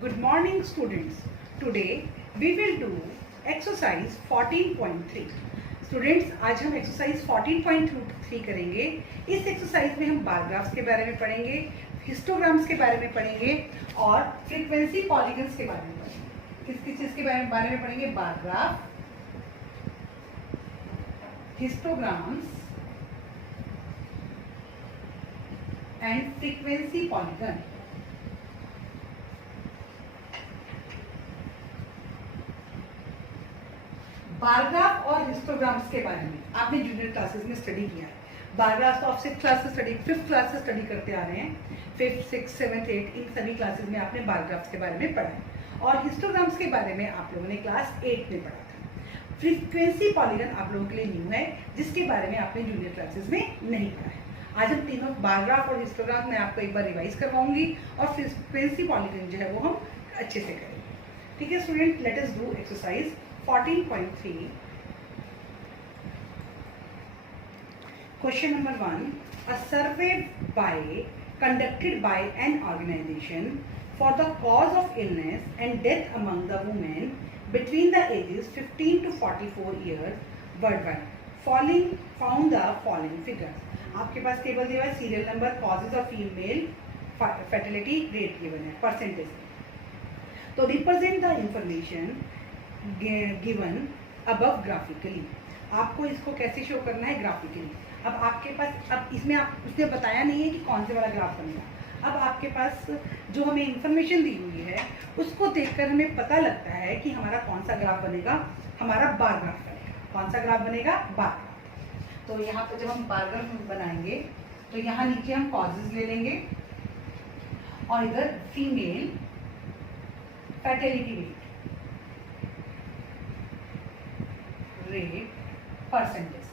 Good morning students. Today we will do exercise 14.3. Students, आज हम exercise 14.3 करेंगे. इस exercise में हम बार ग्राफ्स के बारे में पढ़ेंगे, हिस्टोग्राम्स के बारे में पढ़ेंगे और फ्रीक्वेंसी पॉलीगन्स के बारे में पढ़ेंगे. किस चीज़ के बारे में पढ़ेंगे? Bar graph, histograms and frequency polygon. Bar graph और हिस्टोग्राम्स के बारे में आपने जूनियर क्लासेस में स्टडी किया है. बारग्राफ तो आप 6th क्लास से स्टडी 5th क्लास से स्टडी करते आ रहे हैं. 5th 6th 7th 8th इन सभी क्लासेस में आपने बारग्राफ्स के बारे में पढ़ा है और हिस्टोग्राम्स के बारे में आप लोगों ने क्लास 8 में पढ़ा था. फ्रीक्वेंसी पॉलीगन आप लोगों के लिए न्यू है, जिसके बारे में आपने जूनियर क्लासेस में नहीं पढ़ा है. आज हम तीनों बारग्राफ और हिस्टोग्राम में आपको एक बार रिवाइज करवाऊंगी और फ्रीक्वेंसी पॉलीगन जो है वो हम अच्छे से करेंगे. ठीक है student, let us do exercise 14.3. Question number 1. A survey conducted by an organization for the cause of illness and death among the women between the ages 15 to 44 years worldwide found the following figures. आपके पास table दिया है, serial number, causes of female fertility rate given है percentage. तो represent the information given above graphically. आपको इसको कैसे show करना है? ग्राफिकली. अब आपके पास, अब इसमें उसने बताया नहीं है कि कौन से वाला ग्राफ बनेगा. अब आपके पास जो हमें इंफॉर्मेशन दी हुई है उसको देखकर हमें पता लगता है कि हमारा कौन सा ग्राफ बनेगा. हमारा बार ग्राफ बनेगा. कौन सा ग्राफ बनेगा? Bar graph. तो यहाँ पर जब हम बार ग्राफ बनाएंगे तो यहाँ नीचे हम कॉजेज ले लेंगे और इधर फीमेल फर्टिलिटी रेट परसेंटेज.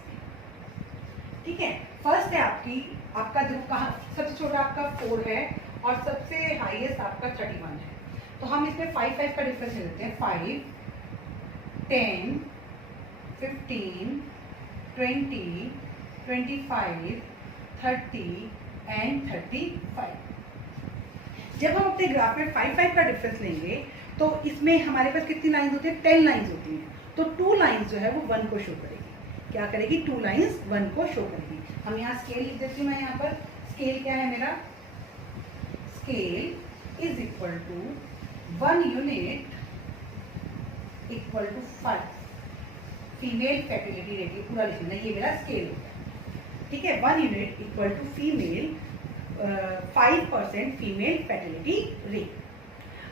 ठीक है, फर्स्ट है आपका जो कहाँ सबसे छोटा आपका 4 है और सबसे हाईएस्ट आपका 31 है. तो हम इसमें 5 का डिफरेंस ले लेते हैं. 5, 10, 15, 20, 25, 30 एंड 35. जब हम अपने ग्राफ में 5 का डिफरेंस लेंगे तो इसमें हमारे पास कितनी लाइंस होती है? 10 लाइंस होती हैं. तो 2 लाइंस जो है वो 1 को शो करेगी. क्या करेगी? 2 लाइंस 1 को शो करेगी. हम यहाँ स्केल लिख देती हूँ. मैं यहाँ पर स्केल क्या है मेरा? Scale is equal to 1 unit equal to 5 female fertility rate. ये पूरा लिखना, ये मेरा स्केल होता है. ठीक है, 1 unit equal to female 5% female fertility rate.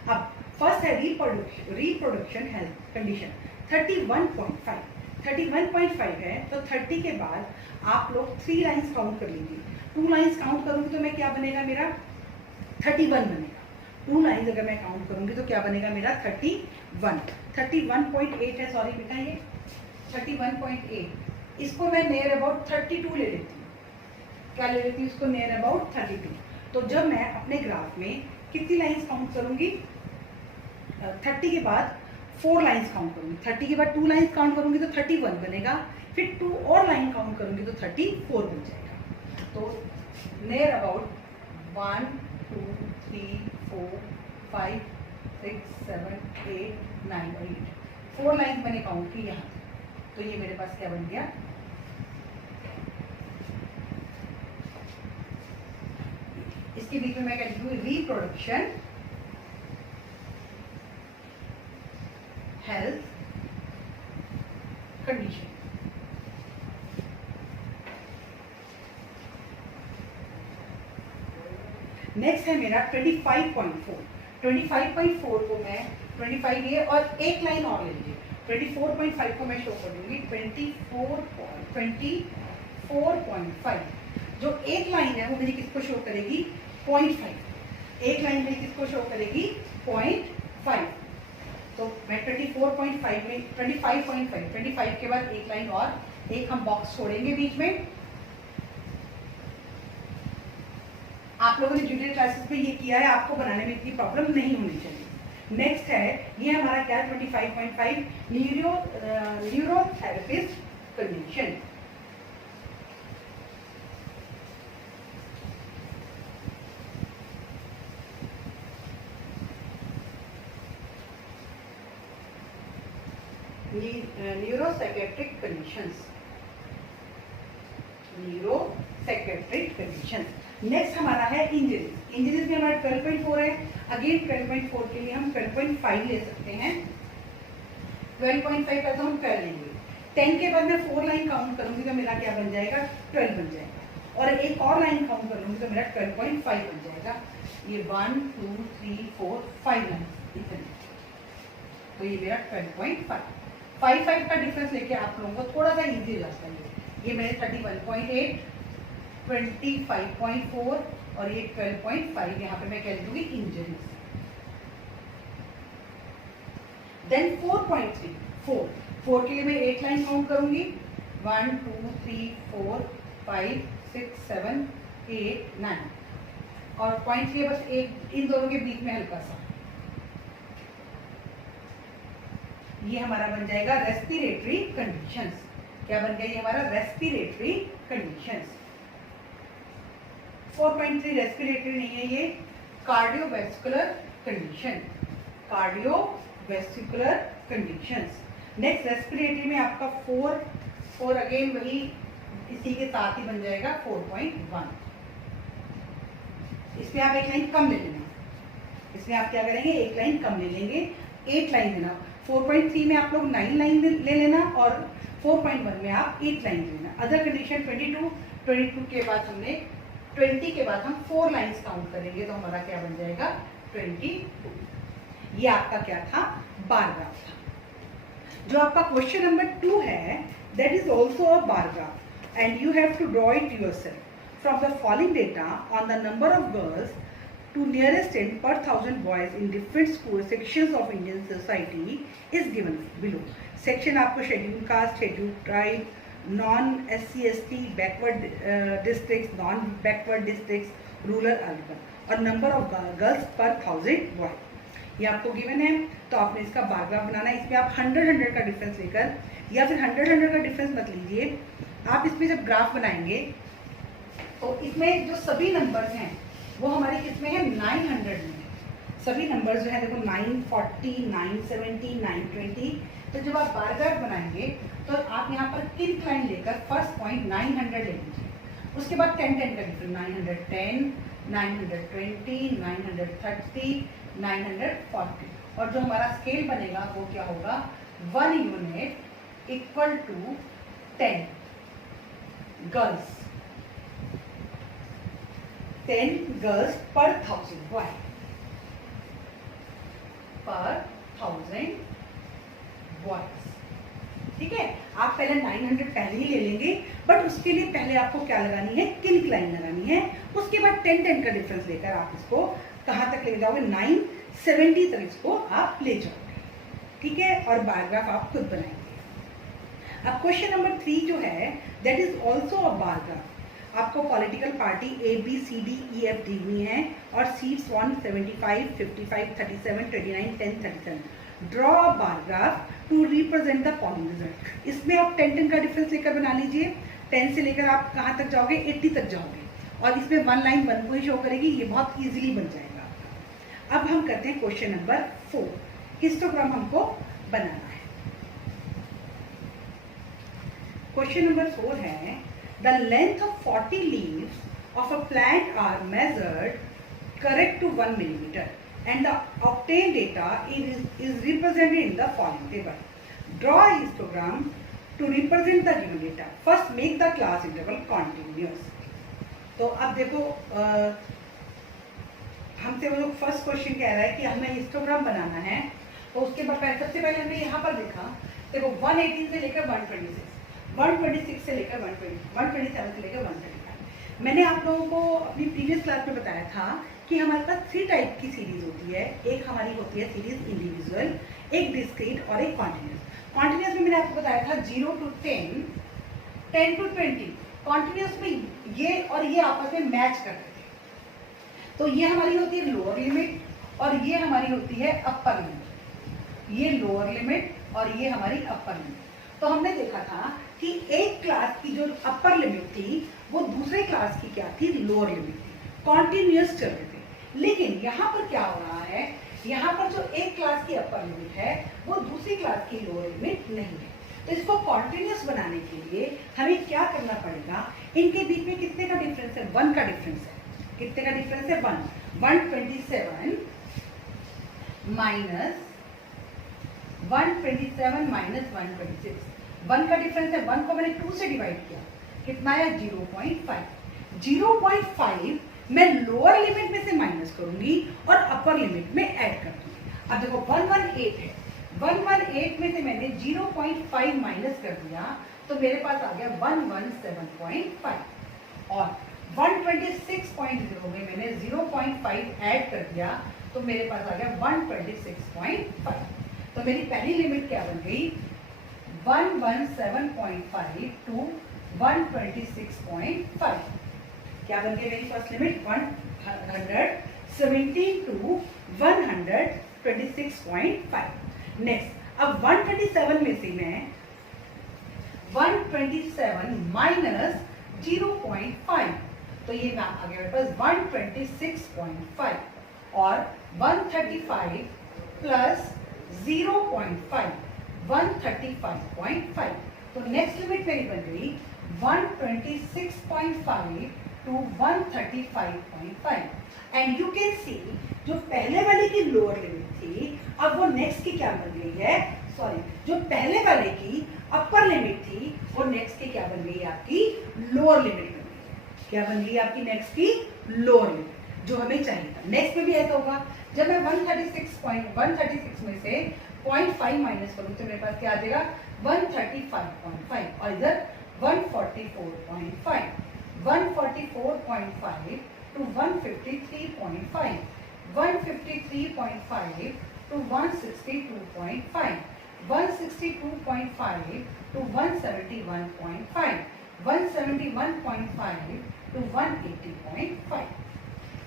अब फर्स्ट है रिप्रोडक्शन हेल्थ कंडीशन 31.5 है. तो 30 के बाद आप लोग 3 लाइंस काउंट कर लीजिए. 2 लाइंस काउंट करूंगी तो मैं क्या बनेगा मेरा? 31 बनेगा. 2 लाइंस अगर मैं काउंट करूंगी तो क्या बनेगा मेरा? 31.8 है. सॉरी बेटा, ये 31.8. इसको मैं नियर अबाउट 32 ले लेती हूँ. क्या ले लेती हूँ? इसको नियर अबाउट 32. तो जब मैं अपने ग्राफ में कितनी लाइंस काउंट करूंगी? 30 के बाद 4 लाइंस काउंट करूंगी. 30 के बाद 2 लाइंस काउंट करूंगी तो 31 बनेगा. फिर 2 और लाइन काउंट करूंगी तो 34 बन जाएगा. तो नियर अबाउट 1 2 3 4 5 6 7 8 9 और 8 4 लाइंस मैंने काउंट की यहाँ. तो ये मेरे पास क्या बन गया? इसके बीच में मैं क्या लिखूंगी? Reproduction health condition. नेक्स्ट है मेरा 25.4. 25.4 को मैं 25 ये और एक लाइन और ले लीजिए. 24.5 को मैं शो कर दूंगी. 24.5 जो एक लाइन है वो मेरी किसको शो करेगी? 0.5. एक लाइन मेरी किसको शो करेगी? 0.5. तो मैं 24.5 में 25 के बाद एक लाइन और, एक हम बॉक्स छोड़ेंगे बीच में. आप लोगों ने जूनियर क्लासेस में ये किया है, आपको बनाने में इतनी प्रॉब्लम नहीं होनी चाहिए. नेक्स्ट है, ये हमारा क्या है? 25.5 neurotherapist convention. Neuropsychiatric conditions, neuropsychiatric conditions. Next हमारा है इंजरीज। इंजरीज में हमारा 12.4 है। अगेन 12.4 के लिए हम 12.5 ले सकते हैं। 12.5 का तो हम कर लेंगे। 10 के बाद मैं 4 लाइन काउंट करूंगी तो मेरा क्या बन जाएगा, 12 बन जाएगा। और एक और लाइन काउंट करूंगी तो मेरा 12.5 बन जाएगा। ये 1 2 3 4 5 लाइन इतने, तो ये मेरा 12.5। 5 का डिफरेंस लेके आप लोगों को थोड़ा सा इजी हो जाता है। ये मेरे 31.8, 25.4 और ये 12.5, यहाँ पे मैं कह दूंगी इंजरीज। देन 4.3 के लिए मैं 8 लाइन काउंट करूंगी। 1 2 3 4 5 6 7 8 9 और 0.3 बस एक इन दोनों के बीच में हल्का सा, ये हमारा बन जाएगा रेस्पिरेटरी कंडीशंस। क्या बन गया ये हमारा रेस्पिरेटरी कंडीशंस। 4.3 रेस्पिरेटरी नहीं है, ये cardiovascular condition, cardiovascular conditions. Next respiratory में आपका 4 अगेन वही इसी के साथ ही बन जाएगा 4.1। इसमें आप एक लाइन कम ले लेना, इसमें आप क्या करेंगे एक लाइन कम ले लेंगे, 8 लाइन देना। 4.3 में आप लोग 9 लाइन ले लेना और 4.1 में आप 8 लाइन लेना। अदर कंडीशन 22 के बाद हमने 20 के बाद हम 4 लाइंस काउंट करेंगे तो हमारा क्या बन जाएगा 22। ये आपका क्या था, बार ग्राफ था। जो आपका क्वेश्चन नंबर 2 है that is also a bar graph and you have to draw it yourself from the following data on the number of girls to nearest 10 per 1000 boys in different school sections of Indian society is given below. Section आपको scheduled caste, scheduled tribe, non SC ST, backward districts, non backward districts, rural urban और number of girls per 1000 boys ये आपको given है। तो आपने इसका bar graph बनाना है। इसमें आप 100 का डिफरेंस लेकर या फिर 100 का डिफरेंस मत लीजिए। आप इसमें जब ग्राफ बनाएंगे तो इसमें जो सभी नंबर्स हैं वो हमारे किसमें है 900 में। सभी नंबर जो है देखो 940, 970, 920। तो जब आप बार ग्राफ बनाएंगे तो आप यहाँ पर किन लाइन लेकर फर्स्ट पॉइंट 900 ले लीजिए। उसके बाद 10 का डिफरेंस 910, 920, 930, 940 और जो हमारा स्केल बनेगा वो क्या होगा 1 unit equal to 10 girls, 10 girls per 1000 boy, per 1000 boys। ठीक है, आप पहले 900 पहले ही ले लेंगे, बट उसके लिए पहले आपको क्या लगानी है, किन लाइन लगानी है। उसके बाद 10 का डिफरेंस लेकर आप इसको कहाँ तक ले जाओगे 970 तक इसको आप ले जाओगे। ठीक है, और बार ग्राफ आप खुद बनाएंगे। अब क्वेश्चन नंबर 3 जो है that is also a bar graph. आपको पॉलिटिकल पार्टी ABCDEF दी हुई है और seats 175, 55, 37, 29, 10, 37। Draw a bar graph to represent the following result. इसमें आप 10 का डिफरेंस लेकर बना लीजिए। 10 से लेकर आप कहाँ तक जाओगे 80 तक जाओगे और इसमें 1 लाइन 1 को ही शो करेगी। ये बहुत इजीली बन जाएगा। अब हम करते हैं क्वेश्चन नंबर 4। हिस्टोग्राम हमको बनाना है। क्वेश्चन नंबर 4 है the length of 40 leaves of a plant are measured correct to 1 millimeter and the obtained data is represented in the following table. Draw a histogram to represent the given data. First make the class interval continuous. तो अब देखो हमसे वो लोग first question कह रहा है कि हमें हिस्टोग्राम बनाना है। तो उसके बाद सबसे पहले हमने यहाँ पर देखा देखो 118 से लेकर 126, 126 से लेकर 127 से लेकर 135। मैंने आप लोगों को अपनी प्रीवियस क्लास में बताया था कि हमारे पास 3 टाइप की सीरीज होती है। एक हमारी होती है सीरीज इंडिविजुअल, एक डिस्क्रीट और एक कॉन्टिन्यूस। कॉन्टिन्यूस में मैंने आपको बताया था 0 to 10, 10 to 20। कॉन्टिन्यूस में ये और ये आपस में मैच करते थे। तो ये हमारी होती है लोअर लिमिट और ये हमारी होती है अपर लिमिट। ये लोअर लिमिट और ये हमारी अपर लिमिट। तो हमने देखा था कि एक क्लास की जो अपर लिमिट थी वो दूसरे क्लास की क्या थी, लोअर लिमिट थी। कॉन्टिन्यूअस चल रहे थे। लेकिन यहाँ पर क्या हो रहा है यहाँ पर जो एक क्लास की अपर लिमिट है वो दूसरी क्लास की लोअर लिमिट नहीं है। तो इसको कॉन्टिन्यूस बनाने के लिए हमें क्या करना पड़ेगा, इनके बीच में कितने का डिफरेंस है, 1 का डिफरेंस है। कितने का डिफरेंस है, 1। 127 माइनस 127 माइनस 126, 1 का डिफरेंस है, 1 को मैंने 2 से डिवाइड किया, कितना है 0.5। 0.5 मैं लोअर लिमिट में से माइनस करूंगी और अपर लिमिट में ऐड कर दूंगी। अब देखो 118 है, 118 में से मैंने 0.5 माइनस कर दिया तो मेरे पास आ गया 117.5 और 126.0 में मैंने 0.5 ऐड कर दिया तो मेरे पास आ गया 126.5। तो मेरी पहली लिमिट क्या बन गई, 117.5 टू 126.5। क्या बन गई मेरी फर्स्ट लिमिट, 117 टू 126.5। नेक्स्ट, अब 127 में से मैं 127 माइनस 0.5 तो ये आ गया मेरे पास 126.5 और 135 प्लस 0.5 135.5। तो नेक्स्ट लिमिट मेरी बन गई 126.5 to 135.5 and you can see जो पहले वाले की लोअर लिमिट थी अब वो नेक्स्ट की क्या बन गई है, सॉरी जो पहले वाले की अपर लिमिट थी वो नेक्स्ट की क्या बन गई, आपकी लोअर लिमिट बन गई। क्या बन गई आपकी नेक्स्ट की लोअर लिमिट, जो हमें चाहिए था। नेक्स्ट में भी ऐसा होगा, जब मैं 136 में से 0.5 माइनस करूँ तो मेरे पास क्या आ जाएगा 135.5 और इधर 144.5 टू 153.5 153.5 टू 162.5 162.5 टू 171.5 171.5 टू 180.5।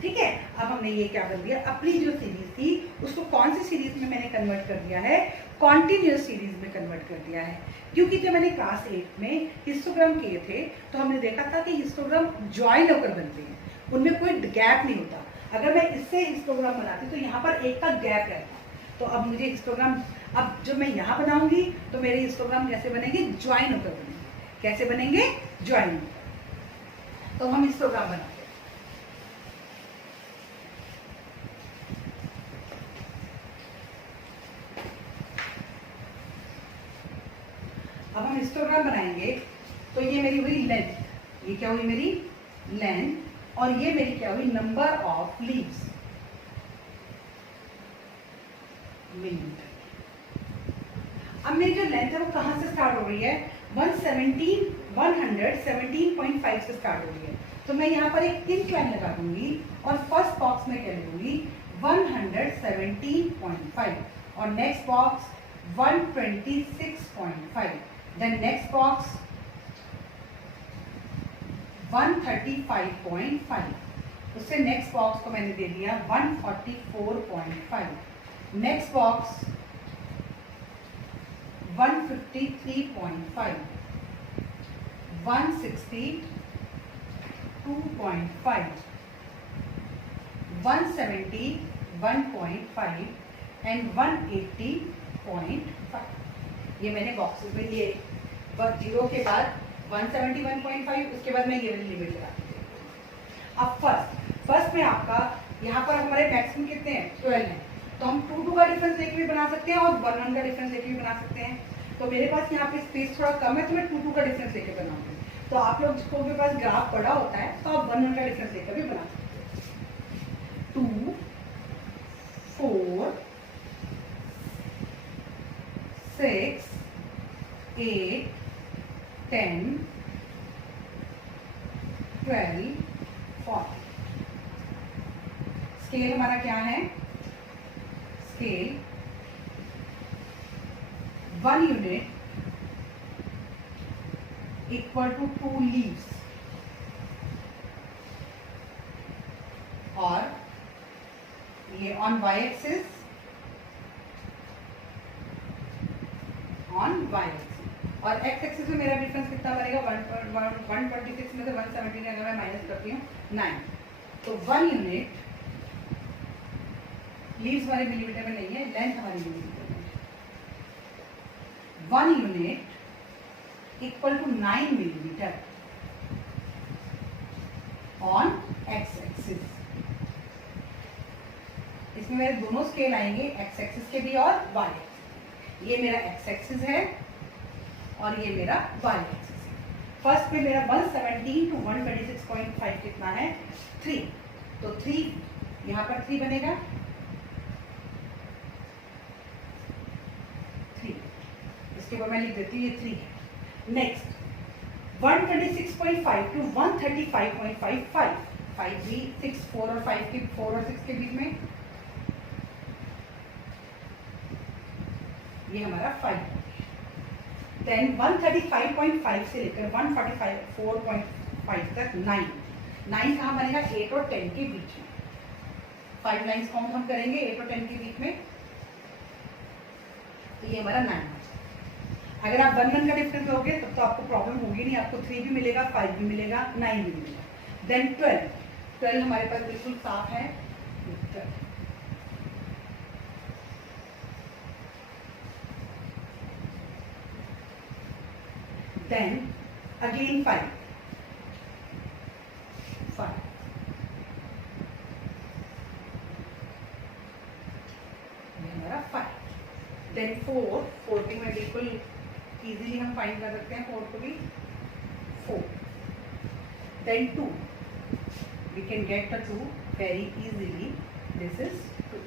ठीक है, अब हमने ये क्या कर दिया, अपनी जो सीरीज थी उसको कौन सी सीरीज में मैंने कन्वर्ट कर दिया है, कॉन्टिन्यूअस सीरीज में कन्वर्ट कर दिया है। क्योंकि जब मैंने क्लास 8 में हिस्टोग्राम किए थे तो हमने देखा था कि हिस्टोग्राम ज्वाइन होकर बनते हैं, उनमें कोई गैप नहीं होता। अगर मैं इससे हिस्टोग्राम बनाती तो यहाँ पर एक का गैप रहता। तो अब मुझे हिस्टोग्राम, अब जब मैं यहाँ बनाऊंगी तो मेरे हिस्टोग्राम कैसे बनेंगे, ज्वाइन होकर बनेंगे। कैसे बनेंगे, ज्वाइन होकर। तो हम हिस्टोग्राम बनाते हैं। अब हम हिस्टोग्राम बनाएंगे तो ये मेरी हुई लेंथ, ये क्या हुई मेरी लेंथ और ये मेरी क्या हुई नंबर ऑफ लीव्स मिलीमीटर। अब मेरी जो लेंथ है वो कहां से स्टार्ट हो रही है, 117.5 से स्टार्ट हो रही है। तो मैं यहाँ पर एक इंक्लाइन लगा दूंगी और फर्स्ट बॉक्स में क्या लूंगी 117.5 और next box 126.5, then next box 135.5, उससे नेक्स्ट बॉक्स को मैंने दे दिया 144.5, नेक्स्ट बॉक्स 153.5, 162.5, 171.5 एंड 180.5। ये मैंने बॉक्सेस में लिए, बस 0 के बाद 171.5, उसके बाद मैं ये वाली लिमिट लगा दी। अब फर्स्ट में आपका यहाँ पर हमारे मैक्सिमम कितने हैं, 12 है। तो हम 2 का डिफरेंस लेके भी बना सकते हैं और 1 का डिफरेंस लेके भी बना सकते हैं। तो मेरे पास यहाँ पे स्पेस थोड़ा कम है तो मैं 2 का डिफरेंस लेके बनाऊंगी। तो आप लोग जिसको के पास ग्राफ पड़ा होता है तो आप 1 का डिफरेंस लेकर भी बना सकते हैं। 2, 4, 6, 8, 10, 12, 40। स्केल हमारा क्या है, scale 1 unit equal to 2 leaves और ये on y axis, on y axis और एक्स एक्सिस में मेरा डिफरेंस कितना बनेगा 126 में से 117 अगर मैं माइनस करती हूँ 9। तो 1 यूनिट लीव्स हमारे मिलीमीटर में नहीं है, लेंथ हमारी मिलीमीटर में है। 1 unit equal to 9 millimetre on x axis. इसमें मेरे दोनों स्केल आएंगे, एक्स एक्सिस के भी और वाई एक्सिस। ये मेरा एक्स एक्सिस है और ये मेरा वाई एक्सिस है। फर्स्ट पे मेरा 117 टू 126.5 कितना है 3, तो 3 यहाँ पर 3 बनेगा, 3 इसके ऊपर मैं लिख देती हूँ ये 3 है। नेक्स्ट 126.5 टू 135.55, 5 भी 6 4 और 5 के 4 और 6 के बीच में ये हमारा 5। देन 135.5 से लेकर 144.5 तक 9 कहाँ बनेगा 8 और 10 के बीच में। 5 लाइन्स काउंट हम करेंगे 8 और 10 के बीच में, तो ये हमारा 9। अगर आप 1 का डिफरेंस लोगे तब तो आपको प्रॉब्लम होगी नहीं, आपको 3 भी मिलेगा, 5 भी मिलेगा, 9 भी मिलेगा। देन 12 हमारे पास बिल्कुल साफ है, 12 then again 5 ये हमारा 5। then 4 भी मैं बिल्कुल इजीली हम फाइंड कर सकते हैं, 4 को भी 4। then 2 we can get the 2 very easily, this is 2।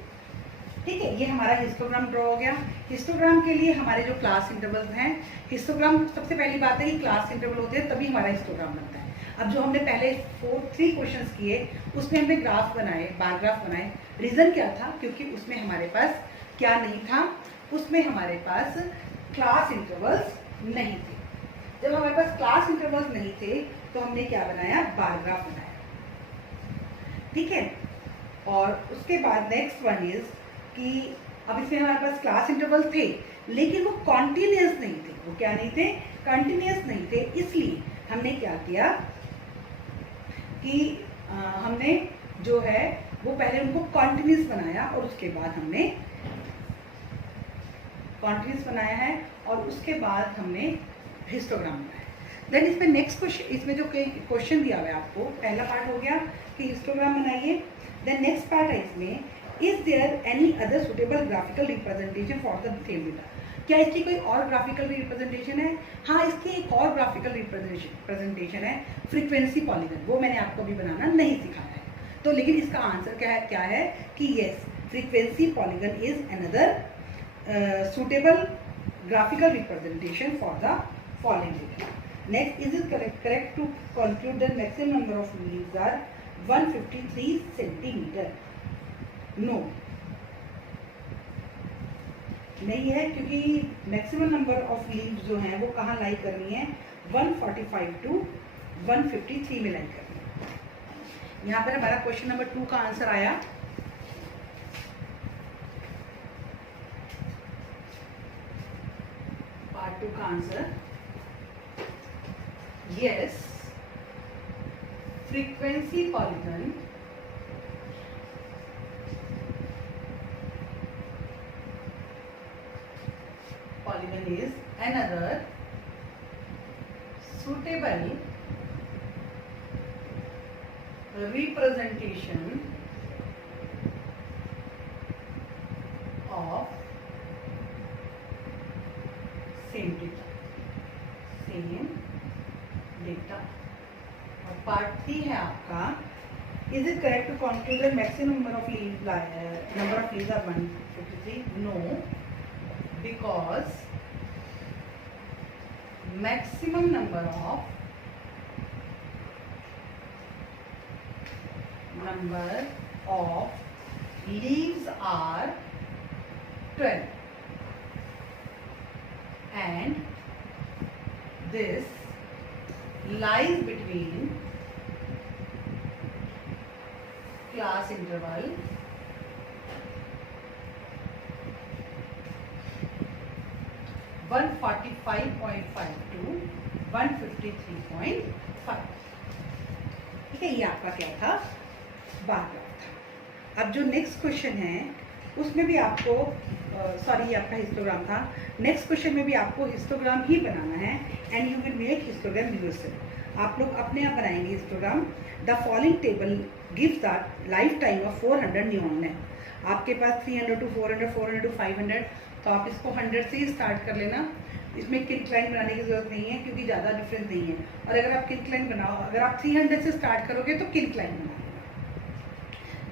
ठीक है, ये हमारा हिस्टोग्राम ड्रॉ हो गया। हिस्टोग्राम के लिए हमारे जो क्लास इंटरवल्स हैं, हिस्टोग्राम सबसे पहली बात है कि क्लास इंटरवल होते हैं तभी हमारा हिस्टोग्राम बनता है। अब जो हमने पहले 3 क्वेश्चंस किए उसमें हमने ग्राफ बनाए, बार ग्राफ बनाए। रीज़न क्या था, क्योंकि उसमें हमारे पास क्या नहीं था, उसमें हमारे पास क्लास इंटरवल्स नहीं थे। जब हमारे पास क्लास इंटरवल्स नहीं थे तो हमने क्या बनाया, बार ग्राफ बनाया। ठीक है, और उसके बाद नेक्स्ट वन इज कि अब इसमें हमारे पास क्लास इंटरवल थे लेकिन वो कॉन्टिन्यूस नहीं थे। वो क्या नहीं थे, कॉन्टिन्यूस नहीं थे। इसलिए हमने क्या किया कि हमने जो है वो पहले उनको कॉन्टिन्यूस बनाया और उसके बाद हमने कॉन्टिन्यूस बनाया है और उसके बाद हमने हिस्टोग्राम बनाया। देन इसमें नेक्स्ट क्वेश्चन, इसमें जो क्वेश्चन दिया हुआ है आपको, पहला पार्ट हो गया कि हिस्टोग्राम बनाइए। देन नेक्स्ट पार्ट है इसमें, is there any other suitable graphical representation for the same data. क्या इसकी कोई और ग्राफिकल रिप्रेजेंटेशन है? हाँ, इसकी एक और ग्राफिकल रिप्रेजेंटेशन है, फ्रीक्वेंसी पॉलीगन। वो मैंने आपको अभी बनाना नहीं सिखाया है, तो लेकिन इसका आंसर क्या है कि yes, frequency polygon is another suitable graphical representation for the following data. Next, is it correct to conclude that maximum number of leaves are 153 centimeter? No, नहीं है, क्योंकि मैक्सिमम नंबर ऑफ लीव्स जो हैं वो कहाँ लाई करनी है, 145 टू 153 में लाई करनी है। यहाँ पर हमारा क्वेश्चन नंबर 2 का आंसर आया। पार्ट 2 का answer yes, frequency polygon is another suitable representation of same data। और पार्ट 3 है आपका, is it correct to conclude the maximum number of leaves are 153? No, because maximum number of leaves are 12 and this lies between class interval 145.5 to 153.5। ठीक है, ये आपका क्या था, bar graph था। अब जो नेक्स्ट क्वेश्चन है उसमें भी आपको सॉरी ये आपका हिस्टोग्राम था। नेक्स्ट क्वेश्चन में भी आपको हिस्टोग्राम ही बनाना है and you will make histogram yourself. आप लोग अपने आप बनाएंगे histogram. The following table gives the life time of 400 neuron है। आपके पास 300 to 400, 400 to 500, तो आप इसको 100 से ही स्टार्ट कर लेना। इसमें किट लाइन बनाने की जरूरत नहीं है क्योंकि ज़्यादा डिफरेंस नहीं है। और अगर आप किट लाइन बनाओ, अगर आप 300 से स्टार्ट करोगे तो किट लाइन बना लेना।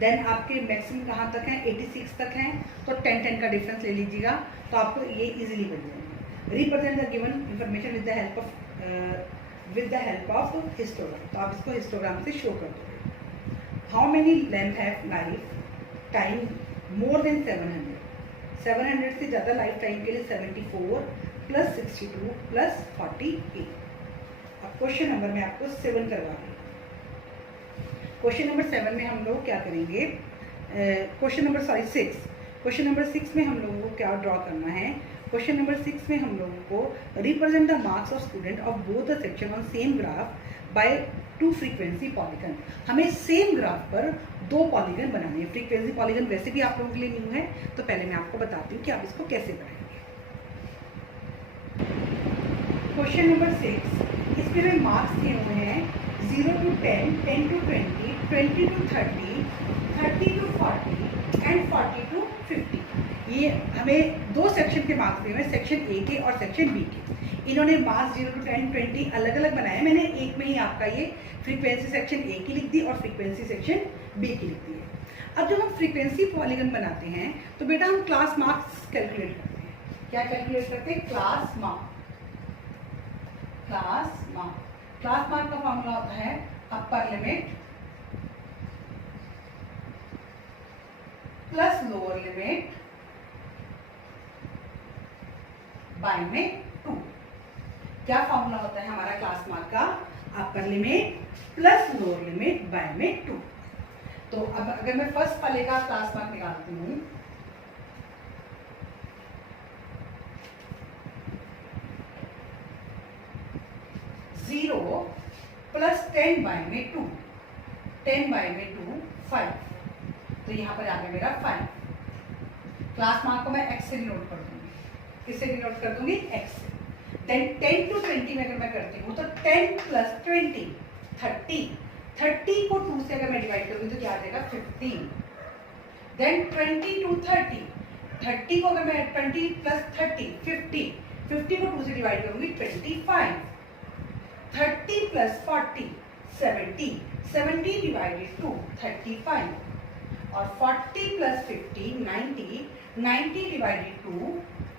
देन आपके मैक्सिमम कहाँ तक है, 86 तक हैं, तो 10-10 का डिफरेंस ले लीजिएगा, तो आपको ये इजीली बन जाएंगे। Represent the given information with the help of histogram, तो आप इसको हिस्टोग्राम से शो कर दोगे। How many length have life time more than 700 से ज़्यादा लाइफ टाइम के लिए 74 + 62 + 48। अब क्वेश्चन नंबर में आपको 7 करवा रही हूँ। क्वेश्चन नंबर 7 में हम लोग क्या करेंगे, क्वेश्चन नंबर 6 में हम लोगों को क्या ड्रॉ करना है। क्वेश्चन नंबर 6 में हम लोगों को represent the marks of student of both the section on same graph by 2 frequency polygon. हमें सेम ग्राफ पर 2 पॉलीगन बनाने हैं। फ्रीक्वेंसी पॉलीगन वैसे भी आप लोगों के लिए न्यू है, तो पहले मैं आपको बताती हूँ कि आप इसको कैसे बनाएंगे। क्वेश्चन नंबर 6, इसमें में मार्क्स दिए हुए हैं 0 to 10, 10 to 20, 20 to 30, 30 to 40 and 40 to 50। ये हमें 2 सेक्शन के मार्क्स दिए हुए हैं, सेक्शन ए के और सेक्शन बी के। इन्होंने मार्क्स 0 to 10, 20 अलग अलग बनाए। मैंने एक में ही आपका ये फ्रीक्वेंसी सेक्शन ए की लिख दी और फ्रीक्वेंसी सेक्शन बी की लिख दी है। अब जब हम फ्रीक्वेंसी पॉलीगन बनाते हैं तो बेटा हम क्लास मार्क्स कैलकुलेट करते हैं। क्या कैलकुलेट करते हैं? क्लास मार्क का फॉर्मूला होता है upper limit plus lower limit by में 2। क्या फॉर्मूला होता है हमारा क्लास मार्क का? Upper limit plus lower limit by में 2। तो अब अगर मैं फर्स्ट वाले का क्लास मार्क निकालती हूं, जीरो प्लस 10 बाय में 2, 10 बाय में 2 5, तो यहां पर आ गया मेरा 5। क्लास मार्क को मैं x से डिनोट कर दूंगी। किससे डिनोट कर दूंगी? x से। देन 10 to 20 में अगर मैं करती हूँ तो 10 + 20 30, 30 को 2 से अगर मैं डिवाइड करूँगी तो क्या आ जाएगा? 15। देन 20 to 30, 30 को अगर मैं 20 + 30 50, 50 को 2 से डिवाइड करूँगी 25। 30 + 40 70, 70 डिवाइडेड 2 35, और 40 + 50 90, 90 डिवाइडेड 2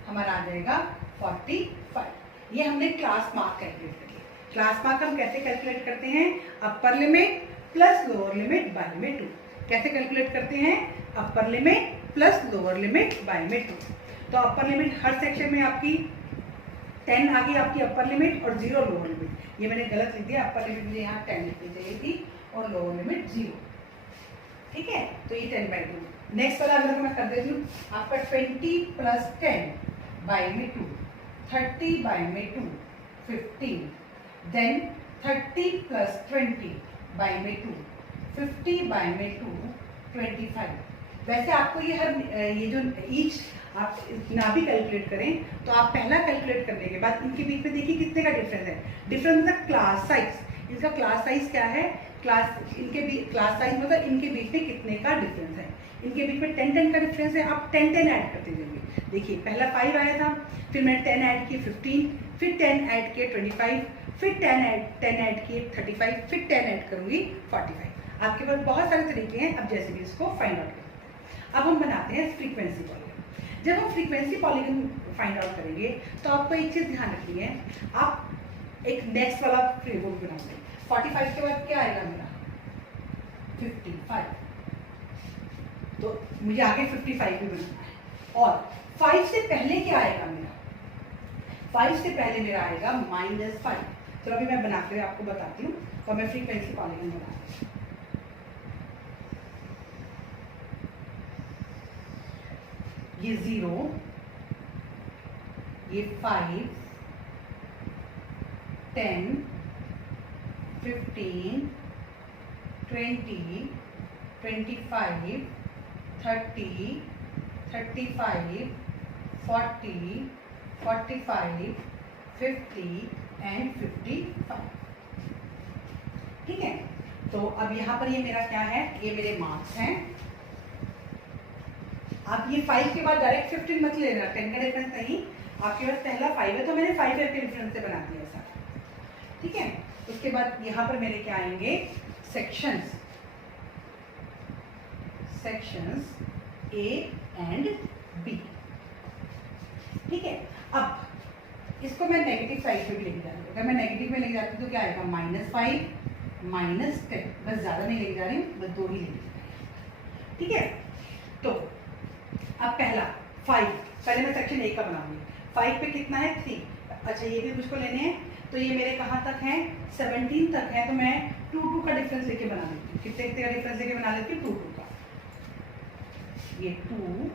हमारा आ जाएगा 45। ये हमने क्लास मार्क कैलकुलेट कर लिया। क्लास मार्क हम कैसे कैलकुलेट करते हैं? Upper limit plus lower limit by में 2। कैसे कैलकुलेट करते हैं? Upper limit plus lower limit by में 2। तो अपर लिमिट हर सेक्शन में आपकी 10 आ गई, आपकी अपर लिमिट, और 0 लोअर लिमिट। ये मैंने गलत लिख दिया, अपर लिमिट मुझे यहाँ 10 लिखनी चाहिए थी और लोअर लिमिट 0। ठीक है, तो ये 10/2। नेक्स्ट वाला अगर मैं कर देती हूँ, आपका 20 + 10 बाय में 2, 30 बाय में 2 15, देन 30 + 20 बाय में 2 50 बाय में 2 25। वैसे आपको ये ये जो ईच आप ना भी कैलकुलेट करें तो आप पहला कैलकुलेट करने के बाद इनके बीच में देखिए कितने का डिफरेंस है। डिफरेंस है क्लास साइज। इनका क्लास साइज क्या है? क्लास साइज मतलब इनके बीच में कितने का डिफरेंस है। इनके बीच में 10-10 का डिफरेंस है। आप 10-10 ऐड करते जाएंगे। देखिए पहला 5 आया था, फिर मैंने 10 ऐड किए 15, फिर 10 ऐड किए 25, फिर 10 ऐड किए 35, फिर 10 ऐड करूंगी 45। आपके पास बहुत सारे तरीके हैं, अब जैसे भी इसको फाइंड आउट करते हैं। अब हम बनाते हैं फ्रीक्वेंसी पॉलीगन। जब हम फ्रीक्वेंसी पॉलीगन फाइंड आउट करेंगे तो आपको एक चीज ध्यान रखनी है, आप एक नेक्स्ट वाला फ्रेमवर्क बनाओगे। 45 के बाद क्या आएगा मेरा? 55। तो मुझे आगे 55 भी बनाना है। और 5 से पहले क्या आएगा मेरा? 5 से पहले मेरा आएगा -5। तो अभी मैं बना कर आपको बताती हूँ और मैं फ्रीक्वेंसी पॉलीगन बना रही हूँ। ये 0, ये 5, 10, 15, 20, 25, 30, 35, 40, 45, 50 एंड 55। ठीक है, तो अब यहाँ पर ये मेरा क्या है, ये मेरे मार्क्स हैं। आप ये 5 के बाद डायरेक्ट 15 मत लेना, 10 का डिफरेंस नहीं, आपके पास पहला 5 है तो मैंने 5 के डिफरेंस से बना दिया ऐसा। ठीक है, उसके बाद यहाँ पर मेरे क्या आएंगे, sections, sections A and B. ठीक है, अब इसको मैं नेगेटिव साइड पे भी लेके जा रही हूँ। अगर मैं नेगेटिव में लेके जाती हूँ तो क्या आएगा, -5, -10, बस ज्यादा नहीं लेके जा रही हूँ, बस 2 ही लेके जा रही हूँ। ठीक है, तो अब पहला 5, पहले मैं सेक्शन ए का बनाऊंगी। 5 पे कितना है, 3। अच्छा, ये भी मुझको लेने हैं, तो ये मेरे कहाँ तक है, 17 तक है, तो मैं 2 का डिफरेंस लेके बना लेती हूँ। कितने का डिफरेंस लेके बना लेती हूँ, 2 का। ये 2,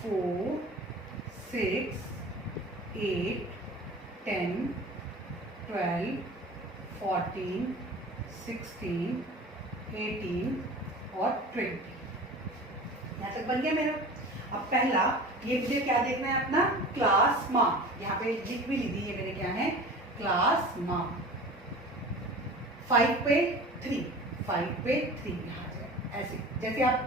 4, 6, 8, 10, 12, 14, 16, 18 और 20। यहाँ तक बन गया मेरा। अब पहला ये मुझे क्या देखना है, अपना क्लास मार्क। यहाँ पे लिख भी लीजिए, ये मेरे क्या है, क्लास मार्क। 5 पे 3, 5 पे 3, यहाँ से ऐसे, जैसे आप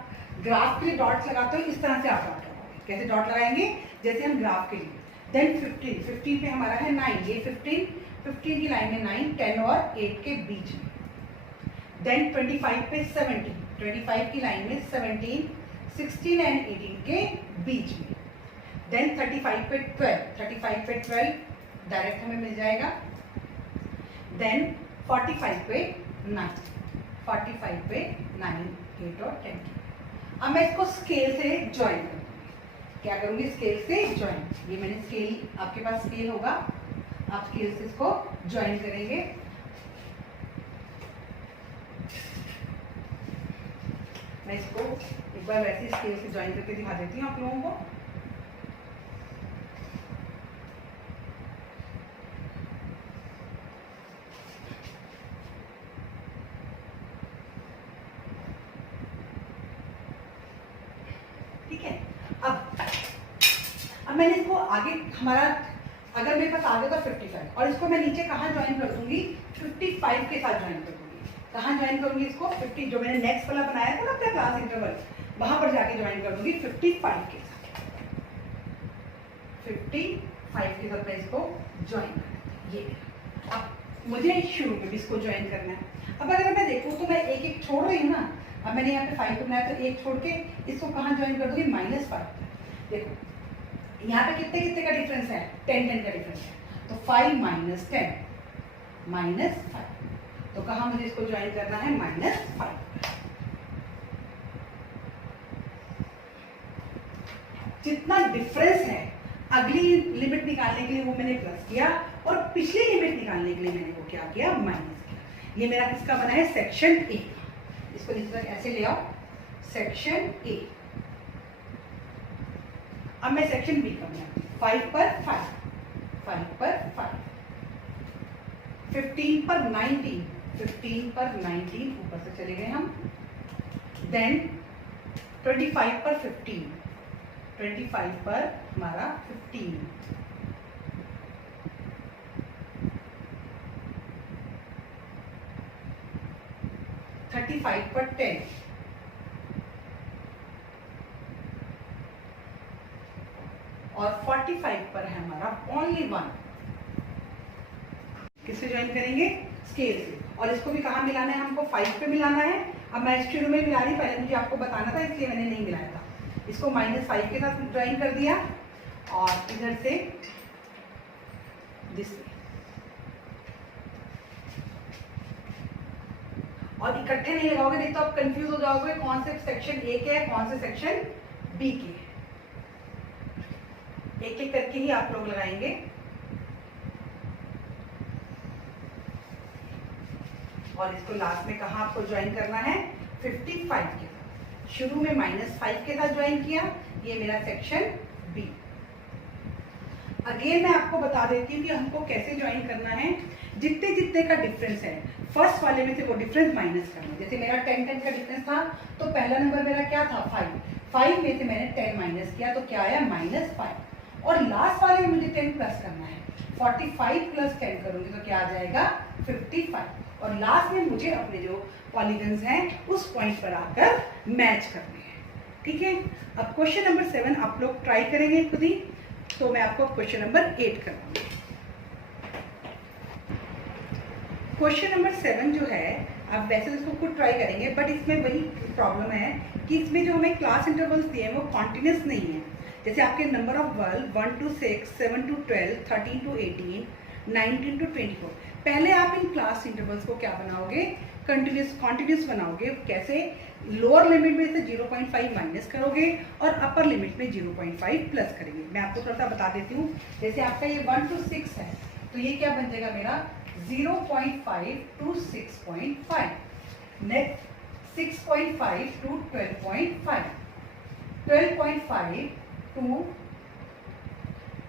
ग्राफ के लिए डॉट्स लगाते हो, इस तरह से आप डॉट लगाओगे। कैसे डॉट लगाएंगे, जैसे हम ग्राफ के लिए। देन 15 पे हमारा है 9, ये 15 की लाइन में 9, 10 और 8 के बीच में। देन 25 पे 17, 25 की लाइन में 17, 16 एंड 18 के बीच में। देन 35 पे 12 डायरेक्ट हमें मिल जाएगा। देन 45 पे 9, 45 पे 9, 8 और 10। अब मैं इसको स्केल से ज्वाइन करूँगी। क्या करूँगी, स्केल से ज्वाइन। ये मैंने स्केल, आपके पास स्केल होगा, आप स्केल से इसको ज्वाइन करेंगे। मैं इसको एक बार वैसे स्केल से ज्वाइन करके दिखा देती हूँ आप लोगों को। ठीक है, अब मैंने इसको आगे, हमारा अगर मेरे पास आगे था 55 और इसको मैं नीचे कहाँ ज्वाइन कर दूंगी, 55 के साथ ज्वाइन कर दूंगी। कहाँ ज्वाइन करूंगी इसको, 50, जो मैंने नेक्स्ट वाला बनाया था ना अपना क्लास इंटरवल, वहां पर जाके ज्वाइन कर दूंगी 55 के साथ। 55 के साथ मैं इसको ज्वाइन कर, ये अब मुझे शुरू में भी इसको ज्वाइन करना है। अब अगर मैं देखूँ तो मैं एक एक छोड़ रही हूँ ना। अब मैंने यहाँ पे 5 को बनाया तो एक छोड़ के इसको कहाँ ज्वाइन कर दूंगी, -5। देखो यहाँ पे कितने कितने का डिफरेंस है, 10 का डिफरेंस है, तो 5 - 10 -5। तो कहाँ मुझे इसको ज्वाइन करना है, -5। जितना डिफरेंस है अगली लिमिट निकालने के लिए वो मैंने प्लस किया, और पिछली लिमिट निकालने के लिए मैंने वो क्या किया, माइनस किया। ये मेरा किसका बना है, सेक्शन ए। इसको नीचे तक ऐसे ले आओ, सेक्शन ए। अब मैं सेक्शन बी का बनाती हूँ। 5 पर 5, 5 पर 5, 15 पर 19, 15 पर 19, ऊपर से चले गए हम। देन 25 पर 15, 25 पर हमारा 15, 35 पर 10, और 45 पर है हमारा ओनली 1। किससे ज्वाइन करेंगे, स्केल से। और इसको भी कहाँ मिलाना है, हमको 5 पे मिलाना है। अब मैं शुरू में मिला रही, पहले मुझे आपको बताना था इसलिए मैंने नहीं मिलाया था। इसको -5 के साथ ज्वाइन कर दिया, और इधर से दिस, और इकट्ठे नहीं लगाओगे, नहीं तो आप कंफ्यूज हो जाओगे कौन से सेक्शन ए के है, कौन से सेक्शन बी के है। एक एक करके ही आप लोग लगाएंगे। और इसको लास्ट में कहा आपको ज्वाइन करना है, 55 के साथ। शुरू में -5 के साथ ज्वाइन किया, ये मेरा सेक्शन बी। अगेन मैं आपको बता देती हूँ कि हमको कैसे ज्वाइन करना है। जितने जितने का डिफरेंस है, फर्स्ट वाले में से वो डिफरेंस माइनस करना। जैसे मेरा 10 का डिफरेंस था, तो पहला नंबर मेरा क्या था, 5 में से मैंने 10 माइनस किया तो क्या आया -5, और लास्ट वाले में मुझे 10 प्लस करना है, 45 प्लस 10 करूंगी तो क्या आ जाएगा 55, और लास्ट में मुझे अपने जो पॉलीगन्स हैं उस पॉइंट पर आकर मैच करने हैं। ठीक है, अब क्वेश्चन नंबर 7 आप लोग ट्राई करेंगे खुद ही, तो मैं आपको क्वेश्चन नंबर 8 करवाऊंगी। क्वेश्चन नंबर 7 जो है, आप वैसे तो इसको खुद ट्राई करेंगे, बट इसमें वही प्रॉब्लम है कि इसमें जो हमें क्लास इंटरवल्स दिए हैं वो कॉन्टिन्यूस नहीं है। जैसे आपके number of 1 to 6, 7 to 12, 13 to 18, 19 to 24, पहले आप इन क्लास इंटरवल्स को क्या बनाओगे, कॉन्टिन्यूस बनाओगे। कैसे, लोअर लिमिट में से 0.5 माइनस करोगे और अपर लिमिट में 0.5 प्लस करेंगे। मैं आपको थोड़ा सा बता देती हूँ। जैसे आपका ये 1 to 6 है तो ये क्या बन जाएगा मेरा 0.5 to 6.5, next 6.5 to 12.5, 12.5 to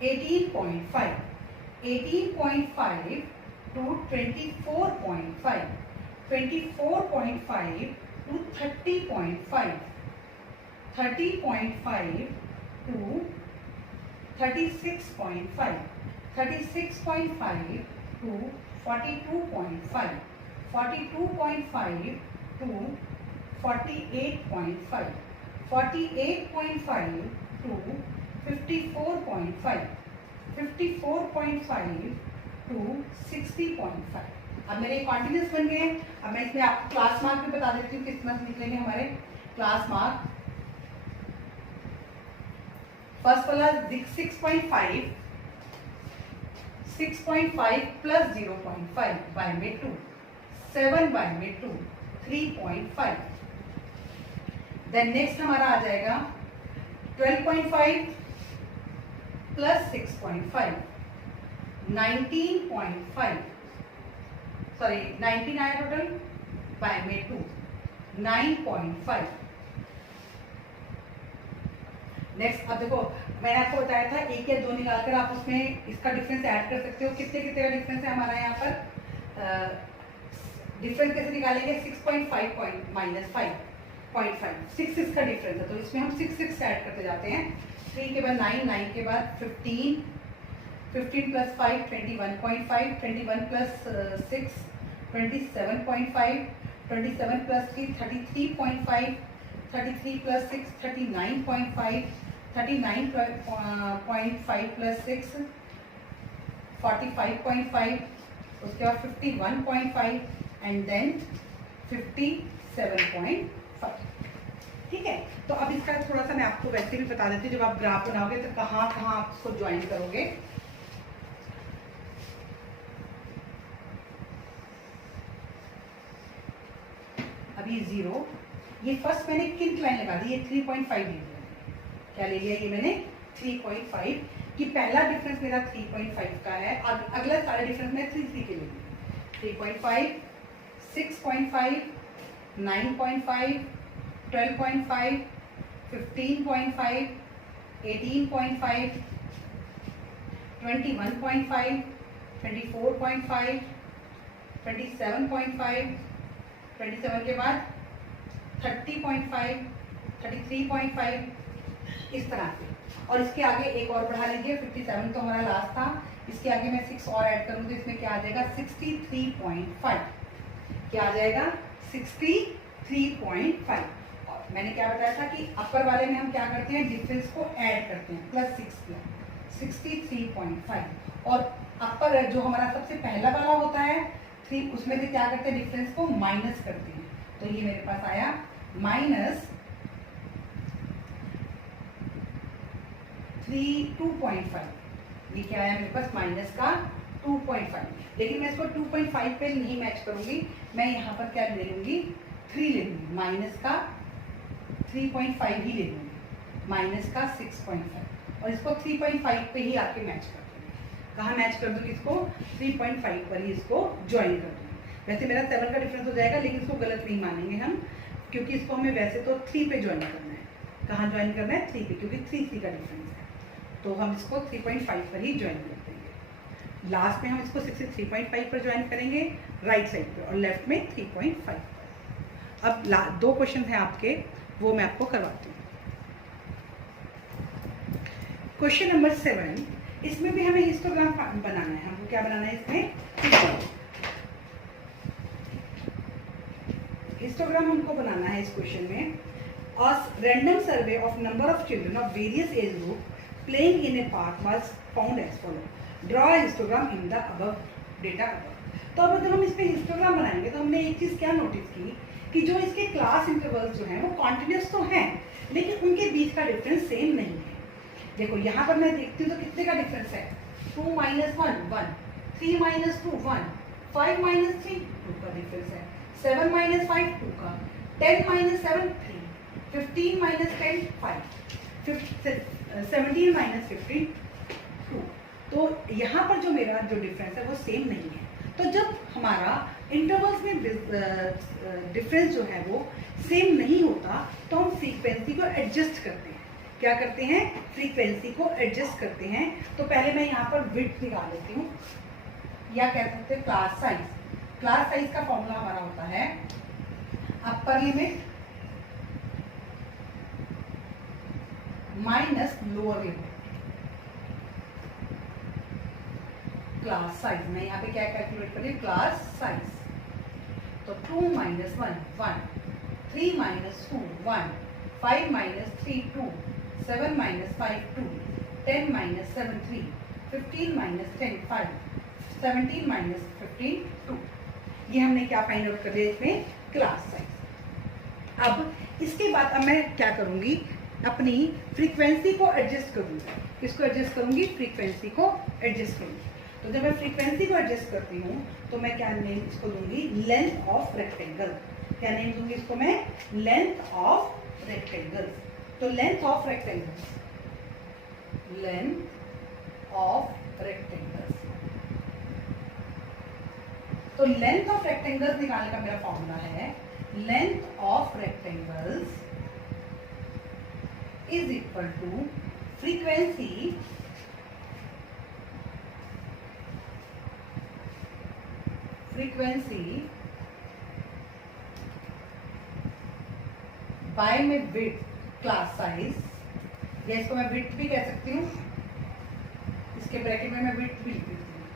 18.5, 18.5 to 24.5, 24.5 to 30.5, 30.5 to 36.5, 36.5 to 42.5, 42.5 to 48.5, 48.5 to 54.5, 54.5 to 60.5। अब मेरे कॉन्टिन्यूस बन गए हैं। अब मैं इसमें आपको क्लास मार्क भी बता देती हूँ कितना निकलेंगे हमारे क्लास मार्क। फर्स्ट वाला 6.5, 6.5 प्लस 0.5 बाय में 2, 7 बाय में 2, 3.5। देन नेक्स्ट हमारा आ जाएगा 12.5 प्लस 6.5, 19.5, सॉरी 19 आया टोटल, बाय में 2, 9.5। नेक्स्ट अब देखो, मैंने आपको बताया था 1 या 2 निकालकर आप उसमें इसका डिफरेंस ऐड कर सकते हो। कितने कितने का डिफरेंस है हमारा यहाँ पर, डिफरेंस कैसे निकालेंगे, 6.5 माइनस 5.5, 6 इसका डिफरेंस है, तो इसमें हम 6 ऐड करते जाते हैं। 3 के बाद 9, 9 के बाद 15, 15 plus 5 21.5, 21 plus 6 27.5, 27 plus 3 33.5, 33 plus 6 39.5, 39.5 plus 6 45.5, उसके बाद 51.5 एंड देन 57.5। ठीक है, तो अब इसका थोड़ा सा मैं आपको वैसे भी बता देती हूँ। जब आप ग्राफ बनाओगे तो कहाँ कहाँ आप इसको ज्वाइन करोगे। अभी 0, ये फर्स्ट मैंने किन लाइन लगा दी, ये 3.5 ले लिया। क्या ले लिया, ये मैंने 3.5 कि पहला डिफरेंस मेरा 3.5 का है। अब अगला सारा डिफरेंस मैं 3 के ले लूँगी। 3.5, 6.5, 9.5, 12.5, 15.5, 18.5, 21.5, 24.5, 27.5, 27 के बाद 30.5, 33.5, इस तरह से। और इसके आगे एक और बढ़ा लीजिए, 57 तो हमारा लास्ट था, इसके आगे मैं 6 और ऐड करूँगी तो इसमें क्या आ जाएगा 63.5। क्या आ जाएगा 63.5। और मैंने क्या बताया था कि अपर वाले में हम क्या करते हैं, डिफरेंस को ऐड करते हैं, प्लस 6 किया 63.5। और अपर जो हमारा सबसे पहला वाला होता है 3, उसमें से क्या करते हैं, डिफरेंस को माइनस करते हैं। तो ये मेरे पास आया माइनस 2.5। ये क्या आया मेरे पास, माइनस का 2.5। लेकिन मैं इसको 2.5 पे नहीं मैच करूंगी, मैं यहाँ पर क्या ले लूंगी, 3 ले लूंगी, माइनस का 3.5 ही ले लूंगी, माइनस का 6.5, और इसको 3.5 पे ही आके मैच कर दूंगी। कहाँ मैच कर दूंगी, इसको 3.5 पर ही इसको ज्वाइन कर दूंगी। वैसे मेरा 7 का डिफरेंस हो जाएगा, लेकिन इसको गलत नहीं मानेंगे हम, क्योंकि इसको हमें वैसे तो 3 पे ज्वाइन करना है। कहाँ ज्वाइन करना है, 3 पे, क्योंकि 3 का डिफरेंस है, तो हम इसको 3.5 पर ही ज्वाइन कर देंगे। लास्ट में हम इसको 63.5 पर ज्वाइन करेंगे राइट साइड पे, और लेफ्ट में 3.5 पर। अब 2 क्वेश्चन हैं आपके, वो मैं आपको करवाती हूँ। क्वेश्चन नंबर 7, इसमें भी हमें हिस्टोग्राम बनाना है। हमको क्या बनाना है इसमें? हिस्टोग्राम हमको बनाना है इस क्वेश्चन में। A random survey of number of children of various age group playing in a park was found as follow. Draw a histogram in the above data above. तो अब अगर हम इस पे हिस्टोग्राम बनाएंगे तो हमने एक चीज़ क्या नोटिस की कि जो इसके क्लास इंटरवल्स जो हैं वो कॉन्टिन्यूस तो हैं, लेकिन उनके बीच का डिफरेंस सेम नहीं है। देखो यहाँ पर मैं देखती हूँ तो कितने का डिफरेंस है? 2 - 1 1, 3 - 2 1, 5 - 3 2 का डिफरेंस है, 7 - 5 2 का, 10 - 7 3, 15 - 10 5, 17 - 15 2। तो यहाँ पर जो मेरा जो डिफरेंस है वो सेम नहीं है। तो जब हमारा इंटरवल्स में डिफरेंस जो है वो सेम नहीं होता तो हम फ्रीक्वेंसी को एडजस्ट करते हैं। क्या करते हैं? फ्रीक्वेंसी को एडजस्ट करते हैं। तो पहले मैं यहाँ पर विड्थ निकाल लेती हूँ, या कह सकते हैं क्लास साइज। क्लास साइज का फॉर्मूला हमारा होता है upper limit minus lower limit. Class size मैं यहाँ पे क्या कैलकुलेट कर रही हूँ? Class size. तो 2 - 1 1, 3 - 2 1, 5 - 3 2, 7 - 5 2, 10 - 7 3, 15 - 10 5, 17 - 15 2। ये हमने क्या फाइंड आउट कर लिया इसमें? Class size. अब इसके बाद अब मैं क्या करूंगी? अपनी फ्रीक्वेंसी को एडजस्ट करूंगी। किसको एडजस्ट करूंगी? फ्रीक्वेंसी को एडजस्ट करूंगी। तो जब मैं फ्रीक्वेंसी को एडजस्ट करती हूँ तो मैं क्या नेम इसको दूंगी? Length of rectangle. क्या नेम दूंगी इसको मैं? Length of rectangle. तो length of rectangle, length of rectangle. तो लेंथ ऑफ रेक्टेंगल्स निकालने का मेरा फॉर्मूला है length of rectangles is equal to frequency by में विड्थ क्लास साइज, या इसको मैं विड्थ भी कह सकती हूँ, इसके ब्रैकेट में मैं विड्थ भी लिख देती हूँ।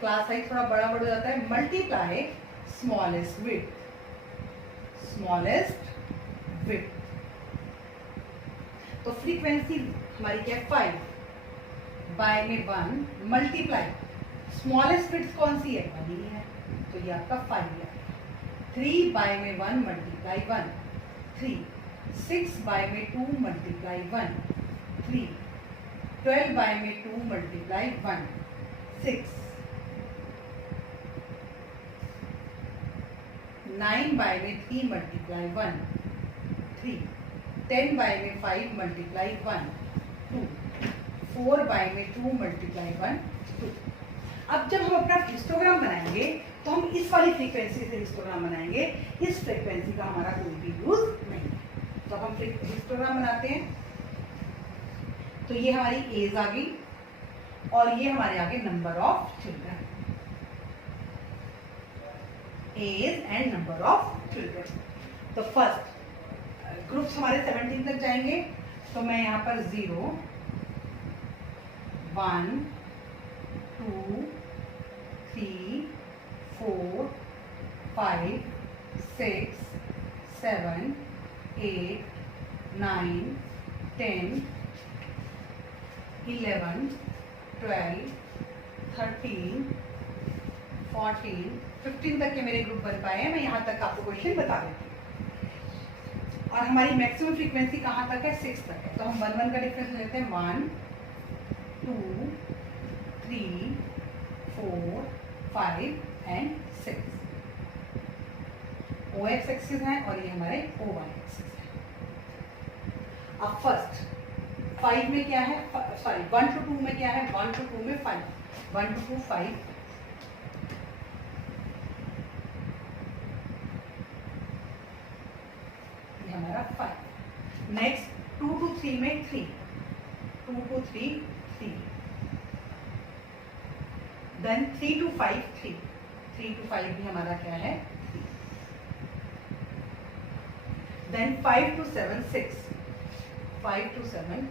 क्लास साइज थोड़ा बड़ा हो जाता है, multiply smallest width, smallest width. तो फ्रीक्वेंसी हमारी क्या है? 5 बाय में 1 मल्टीप्लाई स्मॉलेस्ट विड्थ कौन सी है? 1 ही है, तो ये आपका 5 है। 3 बाय में 1 मल्टीप्लाई 1 3, 6 बाय में 2 मल्टीप्लाई 1 3, 12 बाय में 2 मल्टीप्लाई 1 6, 9 बाय में 3 मल्टीप्लाई 1 3, 10 बाय में 5 मल्टीप्लाई 1 2, 4 बाय में 2 मल्टीप्लाई 1 2। अब जब हम अपना हिस्टोग्राम बनाएंगे तो हम इस वाली फ्रीक्वेंसी से हिस्टोग्राम बनाएंगे, इस फ्रीक्वेंसी का हमारा कोई भी यूज नहीं है। तो हम हिस्टोग्राम बनाते हैं। तो ये हमारी एज आ गई और ये हमारे आगे number of children, age and number of children. तो फर्स्ट ग्रुप्स हमारे 17 तक जाएंगे। तो मैं यहाँ पर 0 1 2 3 4 5 6 7 8 9 10 11 12 13 14 15 तक के मेरे ग्रुप बन पाए हैं। मैं यहाँ तक आपको क्वेश्चन बता देती हूँ। और हमारी मैक्सिमम फ्रीक्वेंसी कहाँ तक है? 6 तक है। तो हम 1 1 का डिफरेंस लेते हैं। 1 2 3 4 5 एंड 6 OX एक्सिस है और ये हमारे OY एक्सिस है। अब फर्स्ट 5 में क्या है? सॉरी 1 to 2 में क्या है? 1 to 2 में 5, 1 to 2 5, ये हमारा 5। नेक्स्ट 2 to 3 में 3, 2 to 3 3, देन 3 to 5 3, 3 to 5 भी हमारा क्या है? 3, then 5 to 7 6, 5 to 7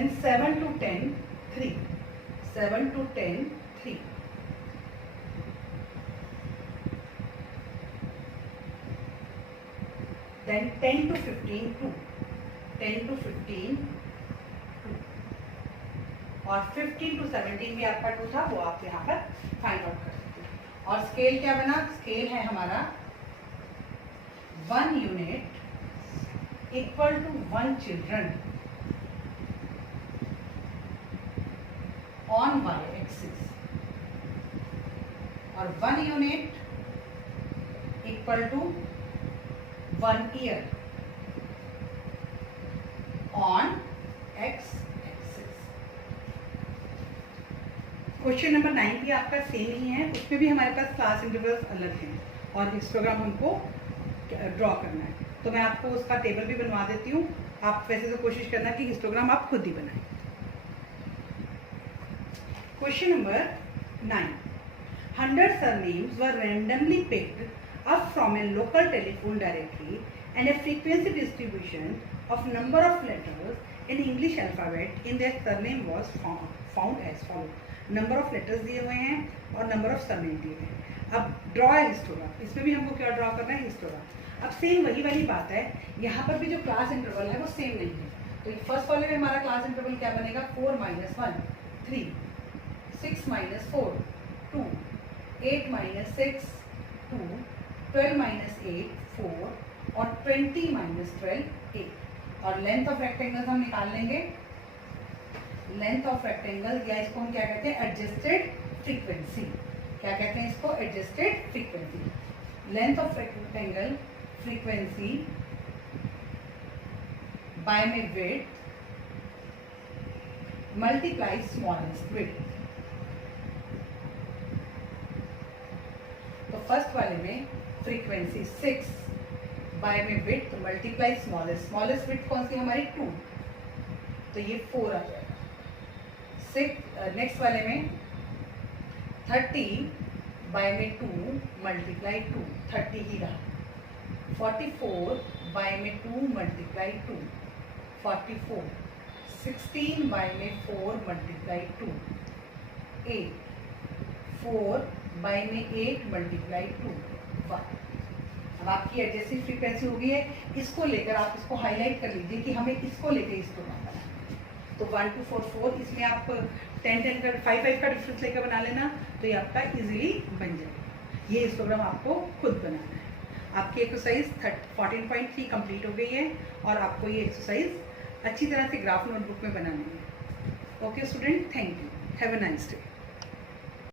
then 7 to 10 3, 7 to 10 3, then 10 to 15 2, 10 to 15 2, और 15 to 17 भी आपका 2 था, वो आप यहाँ पर फाइंड आउट कर सकते हैं। और स्केल क्या बना, स्केल है हमारा 1 unit equal to 1 children on y axis, और 1 unit equal to 1 year on x axis. Question number 9 भी आपका सेम ही है, उसमें भी हमारे पास क्लास इंटरवल्स अलग हैं और हिस्टोग्राम हमको ड्रॉ करना है। तो मैं आपको उसका टेबल भी बनवा देती हूँ, आप वैसे तो कोशिश करना कि हिस्टोग्राम आप खुद ही बनाएं। Question number 9, 100 surnames were randomly picked up from a local telephone directory and a frequency distribution of number of letters in English alphabet in their surname was found as follows. Number of letters दिए हुए हैं और number of surname दिए हुए हैं। अब draw है histogram, इसमें भी हमको क्या ड्रॉ करना है, हिस्टोग्राम। अब सेम वही वाली बात है, यहाँ पर भी जो क्लास इंटरवल है वो सेम नहीं है। तो फर्स्ट वाले में हमारा क्लास इंटरवल क्या बनेगा, 4 - 1 3, 6 - 4 2, 8 - 6 2, 12 - 8 4, और 20 - 12 8। और लेंथ ऑफ रेक्टेंगल्स हम निकाल लेंगे। लेंथ ऑफ रेक्टेंगल या इसको हम क्या कहते हैं, एडजस्टेड फ्रीक्वेंसी। क्या कहते हैं इसको, adjusted frequency. Length of rectangle frequency by में विड्थ मल्टीप्लाई स्मॉलेस्ट विड्थ। तो फर्स्ट वाले में फ्रीक्वेंसी 6 बाय में width multiply smallest, smallest width कौन सी हमारी 2, तो ये 4 आ जाएगा। नेक्स्ट वाले में 30 बाय में 2 मल्टीप्लाई 2, 30 ही रहा। 44 बाय में 2 मल्टीप्लाई 2, 44। 16 बाय में 4 मल्टीप्लाई 2, 8। 4 बाय में 8 मल्टीप्लाई 2, 1। अब आपकी एडजस्टिव फ्रीक्वेंसी हो गई है। इसको लेकर आप इसको हाईलाइट कर लीजिए कि हमें इसको लेकर इसको बनाना है। तो 1 2 4 4, इसमें आप 10 10 का 5 5 का डिफरेंस लेकर बना लेना, तो ये आपका इजीली बन जाएगा। ये हिस्टोग्राम आपको खुद बनाना है। आपकी एक्सरसाइज 14.3 कंप्लीट हो गई है और आपको ये एक्सरसाइज अच्छी तरह से ग्राफ नोटबुक में बनानी है। Okay student, thank you, have a nice day.